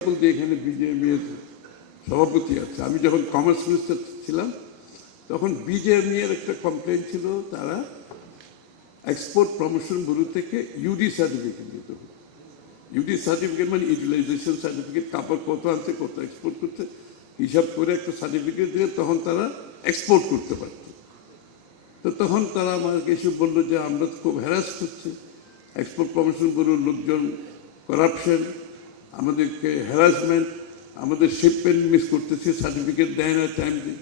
এখানে বিজেএমই এর সভাপতি আছে। আমি যখন কমার্স মিনিস্টার ছিলাম তখন বিজেএমই এর একটা কমপ্লেন ছিল, তারা এক্সপোর্ট প্রমোশন ব্যুরো থেকে ইউডি সার্টিফিকেট দিত। ইউডি সার্টিফিকেট মানে ইউটিলাইজেশন সার্টিফিকেট, কাপড় কত আনছে, কত এক্সপোর্ট করছে, হিসাব করে একটা সার্টিফিকেট দিলে তখন তারা এক্সপোর্ট করতে পারত। তো তখন তারা আমাকে এসে বললো যে আমরা তো খুব হ্যারাস করছি, এক্সপোর্ট প্রমোশন ব্যুরোর লোকজন করাপশন, আমাদেরকে হ্যারাসমেন্ট, আমাদের শিপমেন্ট মিস করতেছে, সার্টিফিকেট দেয় না টাইম দিয়ে।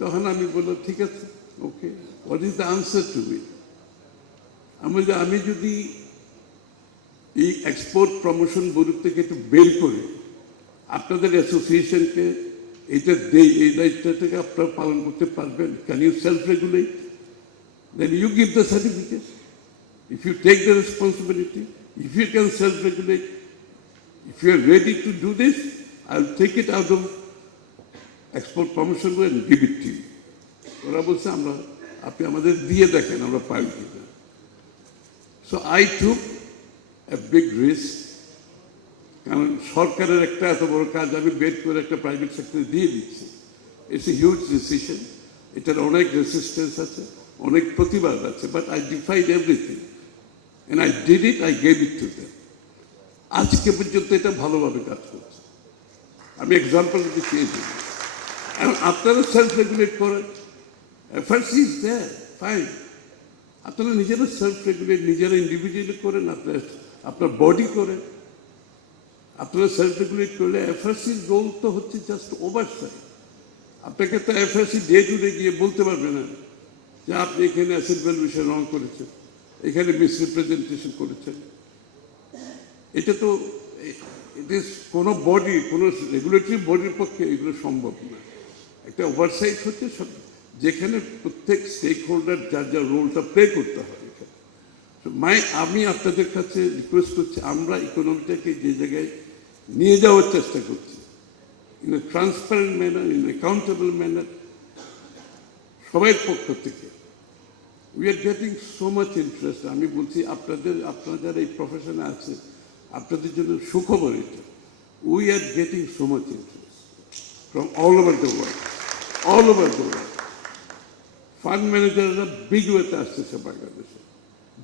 তখন আমি বললাম ঠিক আছে, okay, what is the answer to it? আমি যদি এই এক্সপোর্ট প্রমোশন ব্যুরো থেকে একটু বের করে আপনাদের অ্যাসোসিয়েশনকে এটা দেই, এই দায়িত্বটাকে আপনারা পালন করতে পারবেন, can you self regulate? Then you give the certificate. If you take the responsibility, if you can self-regulate, if you are ready to do this, I'll take it out of export promotion and give it to you. ওরা বলছে আমরা, আপনি আমাদের দিয়ে দেখেন আমরা পাই কিনা। So I took a big risk, কারণ সরকারের একটা এত বড় কাজ আমি বের করে একটা প্রাইভেট সেক্টরে দিয়ে দিচ্ছি। ইটস এ হিউজ ডিসিশন, এটার অনেক রেসিস্টেন্স আছে, অনেক প্রতিবাদ আছে, but I defied everything and I did it, I gave it to them. আজকে পর্যন্ত এটা ভালোভাবে কাজ করছে। আমি এক্সাম্পল দিতে চেয়েছি, এখন আপনারা সেলফ রেগুলেট করেন, এফআরসি ইজ দেয়ার, ফাইন। আপনারা নিজেরা সেলফ রেগুলেট, নিজেরা ইন্ডিভিজুয়ালি করেন, আপনার বডি করেন। আপনারা সেলফ রেগুলেট করলে এফআরসির রোল তো হচ্ছে জাস্ট ওভারসাইট। আপনাকে তো এফআরসি ডে টু ডে গিয়ে বলতে পারবে না যে আপনি এখানে অ্যাসেট ভ্যালুয়েশন রং করেছেন, এখানে মিসরিপ্রেজেন্টেশন করেছেন। এটা তো কোনো বডি, কোনো রেগুলেটরি বডির পক্ষে এগুলো সম্ভব না। একটা ওভারসাইট হচ্ছে সব, যেখানে প্রত্যেক স্টেক হোল্ডার যার যার রোলটা প্লে করতে হয়। আমি আপনাদের কাছে রিকোয়েস্ট করছি, আমরা ইকোনমিটাকে যে জায়গায় নিয়ে যাওয়ার চেষ্টা করছি, in a transparent manner, in accountable manner, সবাই পক্ষ থেকে we are getting so much interest. আমি বলছি আপনারা যারা এই প্রফেশনে আছে, আপনাদের জন্য সুখবর এটা, we are getting so much interest from all over the world, all over the world. Fund ম্যানেজাররা বিগ ওয়েতে আসতেছে বাংলাদেশে।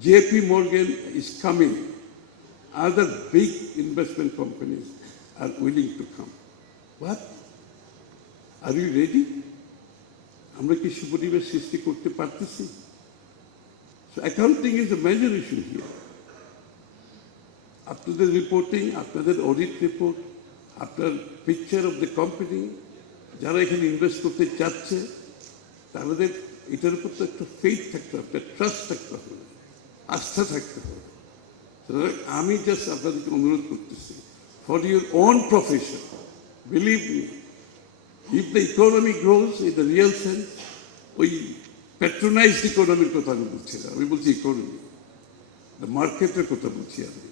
JP Morgan is coming, other big investment companies are willing to come. What? Are you ready? আমরা কি সুপরিবেশ সৃষ্টি করতে পারতেছি? So accounting is a major issue here. আপনাদের রিপোর্টিং, আপনাদের অডিট রিপোর্ট, আপনার পিকচার অফ দ্য কোম্পানি, যারা এখানে ইনভেস্ট করতে চাচ্ছে তাদের এটার উপর তো একটা ফেথ থাকতে হবে, একটা ট্রাস্ট থাকতে হবে, আস্থা থাকতে হবে। আমি জাস্ট আপনাদেরকে অনুরোধ করতেছি, for your own profession, believe me, if the economy grows in the real sense, ওই প্যাট্রোনাইজড ইকোনমির কথা আমি বলছি না, আমি বলছি ইকোনমি, দ্য মার্কেটের কথা বলছি আমি।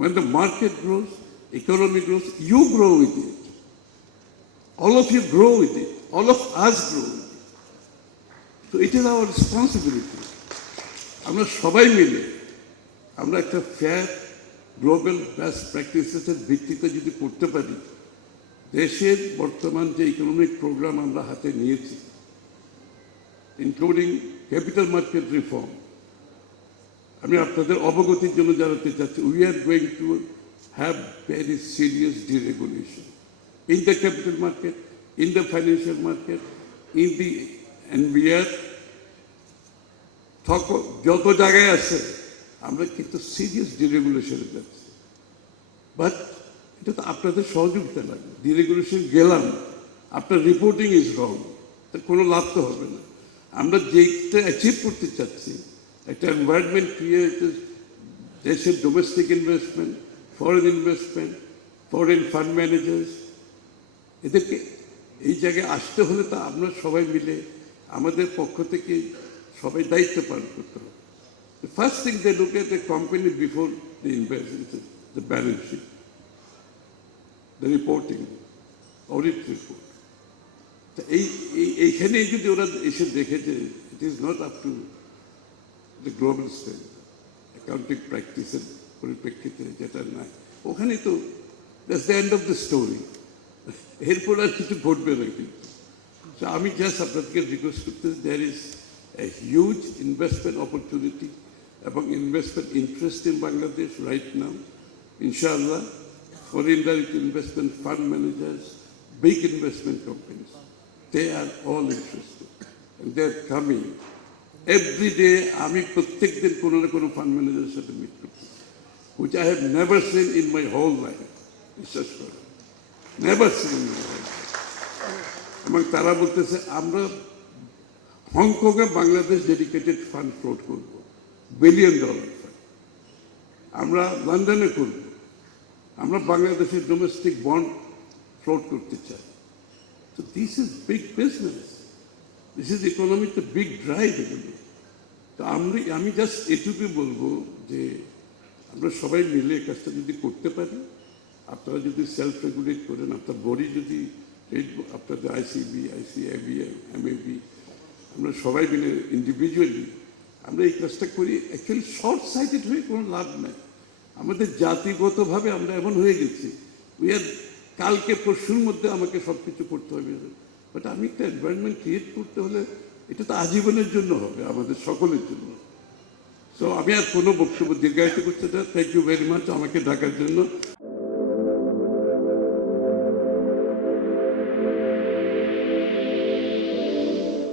When the market grows, economy grows, you grow with it. All of you grow with it. All of us grow with it. So it is our responsibility. আমরা সবাই মিলে আমরা একটা ফেয়ার গ্লোবাল বেস্ট প্র্যাকটিসেসের ভিত্তিতে যদি করতে পারি, দেশের বর্তমান যে ইকোনমিক প্রোগ্রাম আমরা হাতে নিয়েছি, ইনক্লুডিং ক্যাপিটাল মার্কেট রিফর্ম, আমি আপনাদের অবগতির জন্য জানাতে চাচ্ছি, we are going to have very serious deregulation in the capital market, in the financial market, in the NBR, যত জায়গায় আছে আমরা কিন্তু সিরিয়াস ডিরেগুলেশনে যাচ্ছি। বাট এটা তো আপনাদের সহযোগিতা লাগবে। ডিরেগুলেশন গেলাম, আপনার রিপোর্টিং ইজ রং, তার কোনো লাভ তো হবে না। আমরা যেটা অ্যাচিভ করতে চাচ্ছি, একটা এনভায়রনমেন্ট ক্রিয়েট, দেশের domestic investment, foreign investment, foreign fund managers, এদেরকে এই জায়গায় আসতে হলে তা আমরা সবাই মিলে আমাদের পক্ষ থেকে সবাই দায়িত্ব পালন করতে হবে। The first thing they look at a company before they invest is the balance sheet, the reporting, audit report. এইখানে যদি ওরা এসে দেখে যে it is not up to the global standard, accounting প্র্যাকটিসের পরিপ্রেক্ষিতে যেটা নাই, ওখানে তো that's the end of the story. এরপর আর কিছু ঘটবে না কিন্তু। So আমি জাস্ট আপনাদেরকে রিকোয়েস্ট করতে, there is a huge investment opportunity এবং investment interest in Bangladesh right now. ইনশাআল্লাহ foreign direct investment fund managers, big investment companies, they are all interested and they are coming. Every day আমি প্রত্যেক দিন কোনো না কোনো ফান্ড ম্যানেজারের সাথে মিট করছি, which I have never seen in my whole life. বিশ্বাস করে, never seen in my life. এবং তারা বলতেছে আমরা হংকংয়ে বাংলাদেশ ডেডিকেটেড ফান্ড ফ্লোট করব, $1 বিলিয়ন ফান্ড আমরা লন্ডনে করব, আমরা বাংলাদেশের ডোমেস্টিক বন্ড ফ্লোট করতে চাই। তো this is big business, this is economic big drive এগুলো। তো আমি জাস্ট এটুকুই বলবো যে আমরা সবাই মিলে এই কাজটা যদি করতে পারি, আপনারা যদি সেলফ রেগুলেট করেন, আপনার বডি যদি আপনাদের আইসিবি, আইসিআইবি, এমএবি, আমরা সবাই মিলে ইন্ডিভিজুয়ালি আমরা এই কাজটা করি, অ্যাকচুয়ালি শর্ট সাইটেড হয়ে কোনো লাভ নাই। আমাদের জাতিগতভাবে আমরা এমন হয়ে গেছি, উই আর কালকে পরশুর মধ্যে আমাকে সব কিছু করতে হবে, বাট আমি একটা এনভায়রনমেন্ট ক্রিয়েট করতে হলে এটা তো আজীবনের জন্য হবে, আমাদের সকলের জন্য। সো আমি আর কোনো বক্তব্য দীর্ঘায়িত করতে চাই। থ্যাংক ইউ ভেরি মাচ আমাকে ডাকার জন্য।